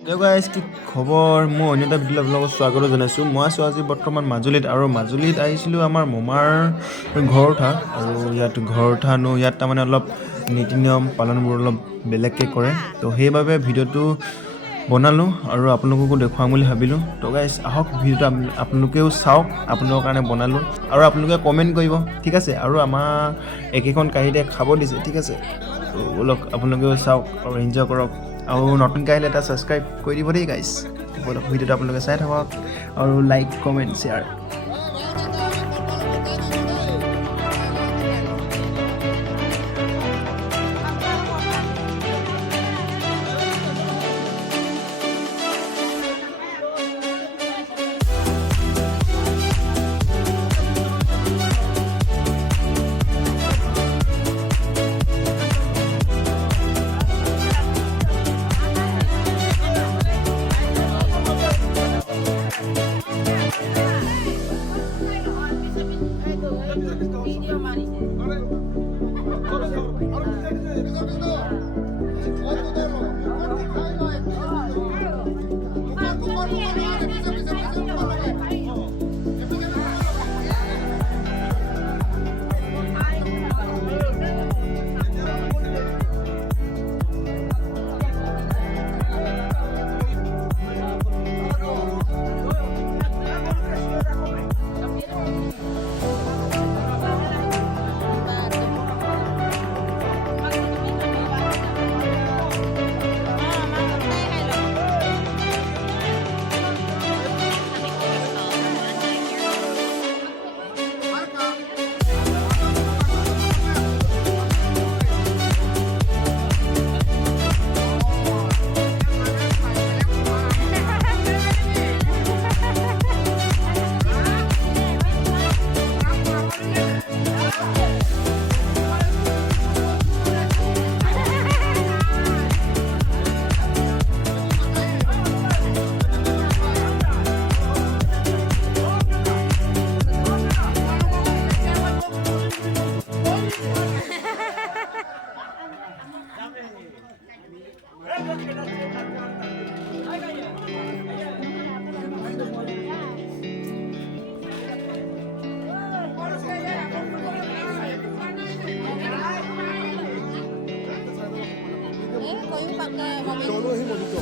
Guys কি খবৰ মই অন্য এটা ভিডিঅ'ত আপোনালোকক স্বাগত জনাইছোঁ মই আছোঁ আজি বৰ্তমান মাজুলীত আৰু মাজুলীত আহিছিলোঁ আমাৰ মমাৰ ঘৰ উঠা আৰু ইয়াত ঘৰ উঠানো ইয়াত তাৰমানে অলপ নীতি নিয়ম পালনবোৰ অলপ বেলেগকৈ কৰে তো সেইবাবে ভিডিঅ'টো বনালোঁ আৰু আপোনালোককো দেখুৱাম বুলি ভাবিলোঁ তো গাইজ আহক ভিডিঅ'টো আপোনালোকেও চাওক আপোনালোকৰ কাৰণে বনালোঁ আৰু আপোনালোকে কমেণ্ট কৰিব ঠিক আছে আৰু আমাৰ একেখন কাঁহীতে খাব দিছে ঠিক আছে তো ব'লক আপোনালোকেও চাওক আৰু এনজয় কৰক আৰু নতুনকৈ আহিলে এটা ছাবস্ক্ৰাইব কৰি দিব দেই গাইজ ব'লক ভিডিঅ'টো আপোনালোকে চাই থাকক আৰু like comment share Todo es bonito.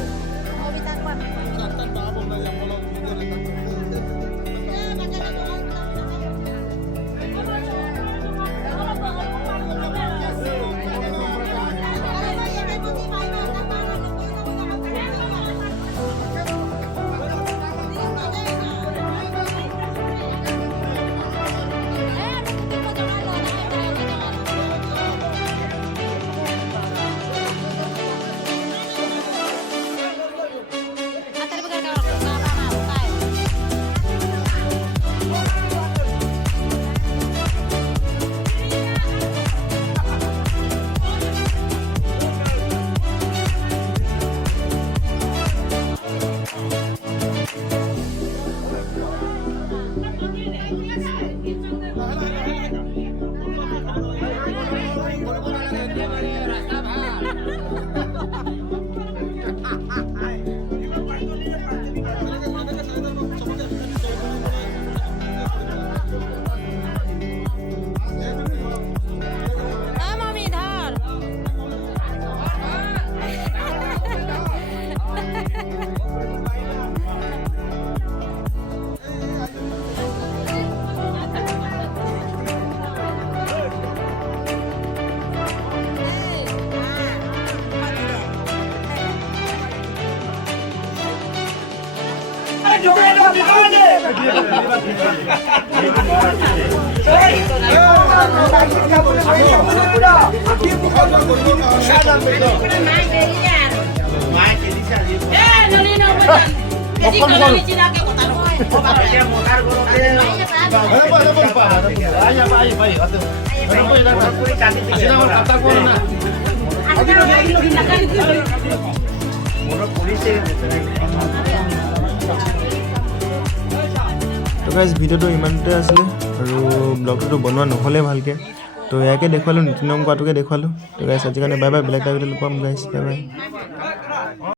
তো গাইজ ভিডিঅ'টো ইমানতে আছিলে আৰু ব্লগটোতো বনোৱা নহ'লে ভালকৈ তো ইয়াকে দেখুৱালোঁ নীতি নিয়ম কৰাটোকে দেখুৱালোঁ তো গাইজ আজিৰ কাৰণে বাই বাই বেলেগ এটা ভিডিঅ'ত পাম গাইজ বাই বাই